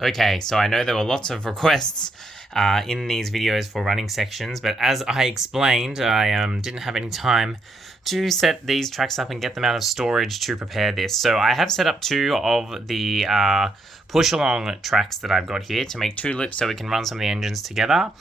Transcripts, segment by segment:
Okay, so I know there were lots of requests in these videos for running sections, but as I explained, I didn't have any time to set these tracks up and get them out of storage to prepare this. So I have set up two of the push-along tracks that I've got here to make two loops so we can run some of the engines together.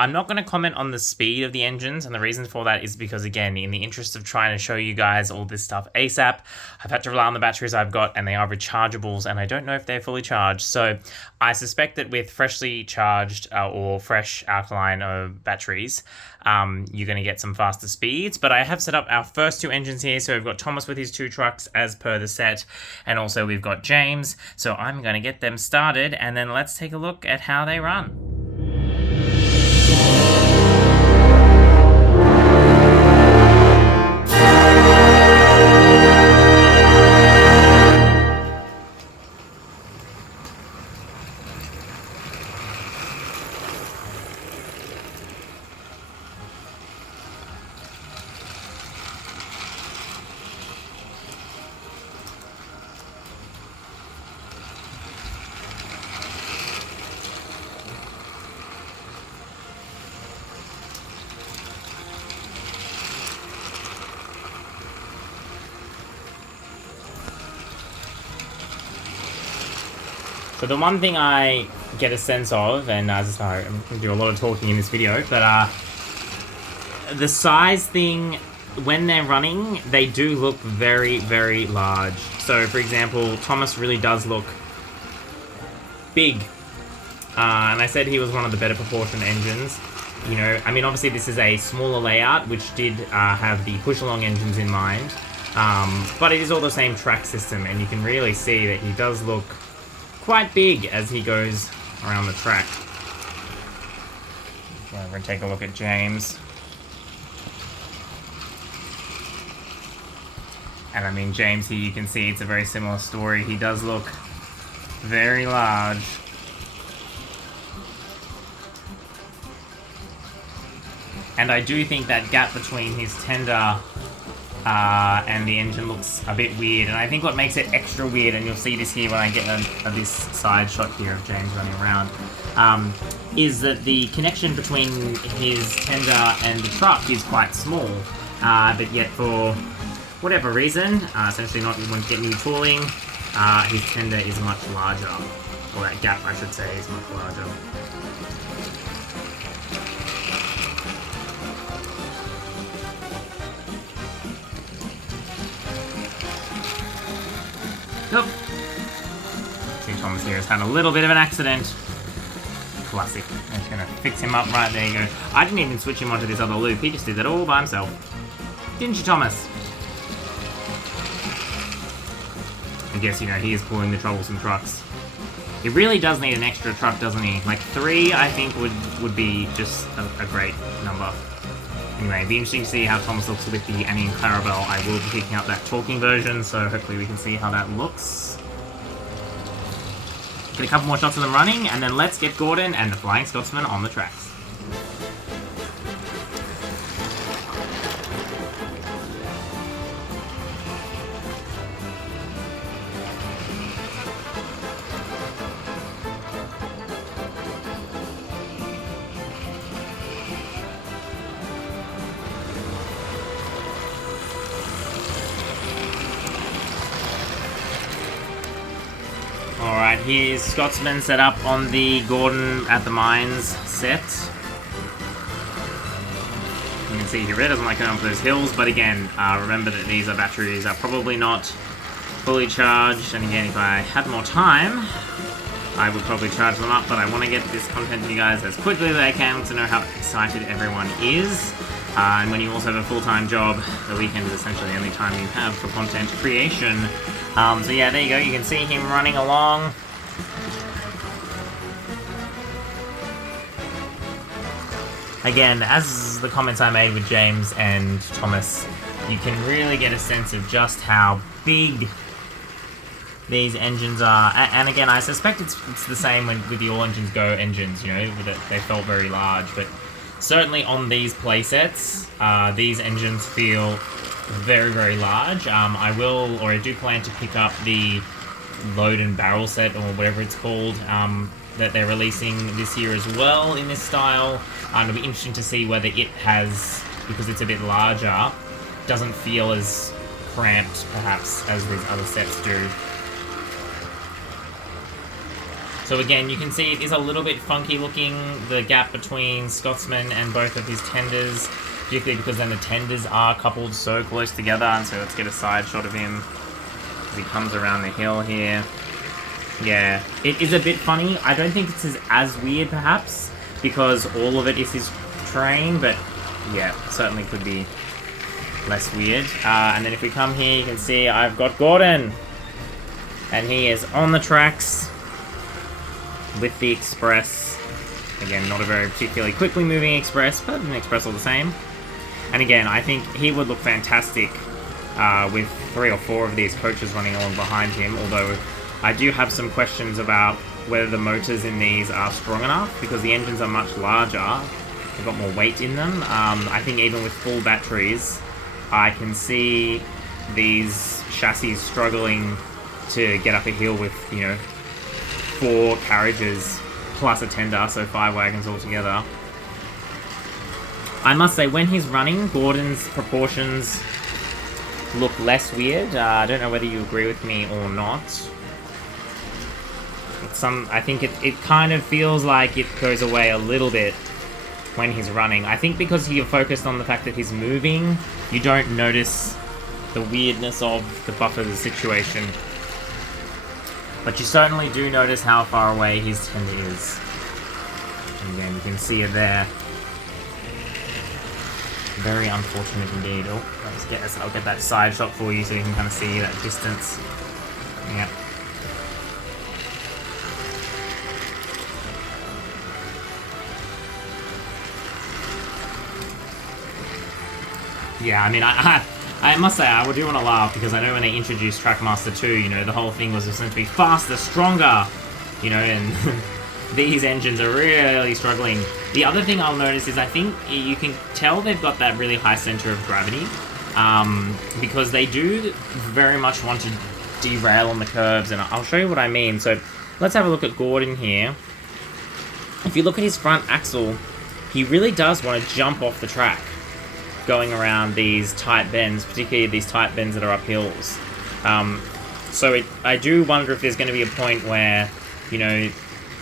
I'm not going to comment on the speed of the engines, and the reason for that is because, again, in the interest of trying to show you guys all this stuff ASAP, I've had to rely on the batteries I've got, and they are rechargeables, and I don't know if they're fully charged. So I suspect that with freshly charged or fresh alkaline batteries, you're going to get some faster speeds. But I have set up our first two engines here. So we've got Thomas with his two trucks as per the set, and also we've got James. So I'm going to get them started, and then let's take a look at how they run. So the one thing I get a sense of, and as I say, I'm going to do a lot of talking in this video, but the size thing, when they're running, they do look very, very large. So for example, Thomas really does look big. And I said he was one of the better proportioned engines. You know, I mean, obviously this is a smaller layout, which did have the push-along engines in mind. But it is all the same track system, and you can really see that he does look quite big as he goes around the track. We're going to take a look at James. And I mean, James here, you can see it's a very similar story. He does look very large. And I do think that gap between his tender and the engine looks a bit weird, and I think what makes it extra weird, and you'll see this here when I get this side shot here of James running around, is that the connection between his tender and the truck is quite small, but yet for whatever reason, essentially not when you get new tooling, his tender is much larger, or that gap I should say is much larger. Nope. See, Thomas here has had a little bit of an accident. Classic. I'm just going to fix him up right there. You go. I didn't even switch him onto this other loop. He just did that all by himself. Didn't you, Thomas? I guess, you know, he is pulling the troublesome trucks. He really does need an extra truck, doesn't he? Like 3, I think, would be just a great number. Anyway, it'd be interesting to see how Thomas looks with the Annie and Clarabelle. I will be picking up that talking version, so hopefully we can see how that looks. Get a couple more shots of them running, and then let's get Gordon and the Flying Scotsman on the tracks. Alright, here's Scotsman set up on the Gordon at the Mines set. You can see he really doesn't like going up those hills, but again, remember that these batteries are probably not fully charged, and again, if I had more time, I would probably charge them up, but I want to get this content to you guys as quickly as I can to know how excited everyone is. And when you also have a full-time job, the weekend is essentially the only time you have for content creation. So yeah, there you go. You can see him running along. Again, as the comments I made with James and Thomas, you can really get a sense of just how big these engines are. And again, I suspect it's the same with the All Engines Go engines, you know, that they felt very large, but certainly on these playsets, these engines feel very, very large. I do plan to pick up the load and barrel set, or whatever it's called, that they're releasing this year as well in this style. It'll be interesting to see whether it has, because it's a bit larger, doesn't feel as cramped perhaps as these other sets do. So again, you can see it is a little bit funky looking, the gap between Scotsman and both of his tenders, particularly because then the tenders are coupled so close together. And so let's get a side shot of him as he comes around the hill here. Yeah, it is a bit funny. I don't think it's as weird perhaps, because all of it is his train, but yeah, certainly could be less weird. And then if we come here, you can see I've got Gordon, and he is on the tracks with the Express. Again, not a very particularly quickly moving Express, but an Express all the same. And again, I think he would look fantastic with 3 or 4 of these coaches running along behind him, although I do have some questions about whether the motors in these are strong enough, because the engines are much larger, they've got more weight in them. I think even with full batteries, I can see these chassis struggling to get up a hill with, you know, 4 carriages plus a tender, so 5 wagons altogether. I must say, when he's running, Gordon's proportions look less weird. I don't know whether you agree with me or not. I think it kind of feels like it goes away a little bit when he's running. I think because you're focused on the fact that he's moving, you don't notice the weirdness of the buffer situation. But you certainly do notice how far away his tender is. And again, you can see it there. Very unfortunate indeed. Oh, I'll get that side shot for you so you can kind of see that distance. Yeah. Yeah, I mean, I must say, I do want to laugh, because I know when they introduced Trackmaster 2, you know, the whole thing was meant to be faster, stronger, you know, and these engines are really struggling. The other thing I'll notice is I think you can tell they've got that really high center of gravity, because they do very much want to derail on the curves, and I'll show you what I mean. So let's have a look at Gordon here. If you look at his front axle, he really does want to jump off the track going around these tight bends, particularly these tight bends that are up hills. So I do wonder if there's going to be a point where, you know,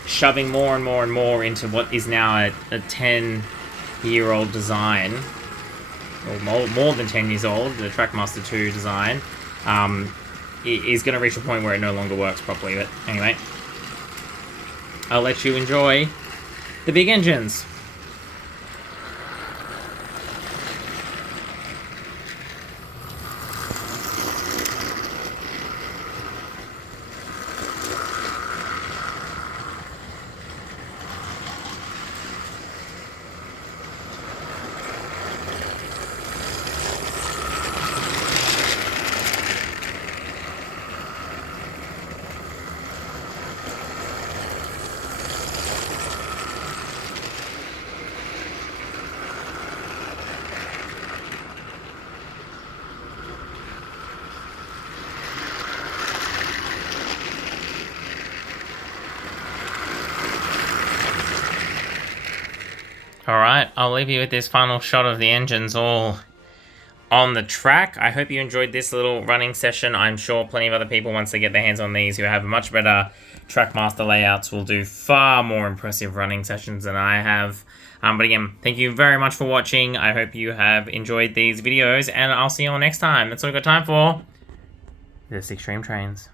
shoving more and more and more into what is now a 10-year-old design, or more than 10 years old, the Trackmaster 2 design, is going to reach a point where it no longer works properly. But anyway, I'll let you enjoy the big engines. Alright, I'll leave you with this final shot of the engines all on the track. I hope you enjoyed this little running session. I'm sure plenty of other people, once they get their hands on these, who have much better Trackmaster layouts, will do far more impressive running sessions than I have. But again, thank you very much for watching. I hope you have enjoyed these videos, and I'll see you all next time. That's all I've got time for. This Extreme Trains.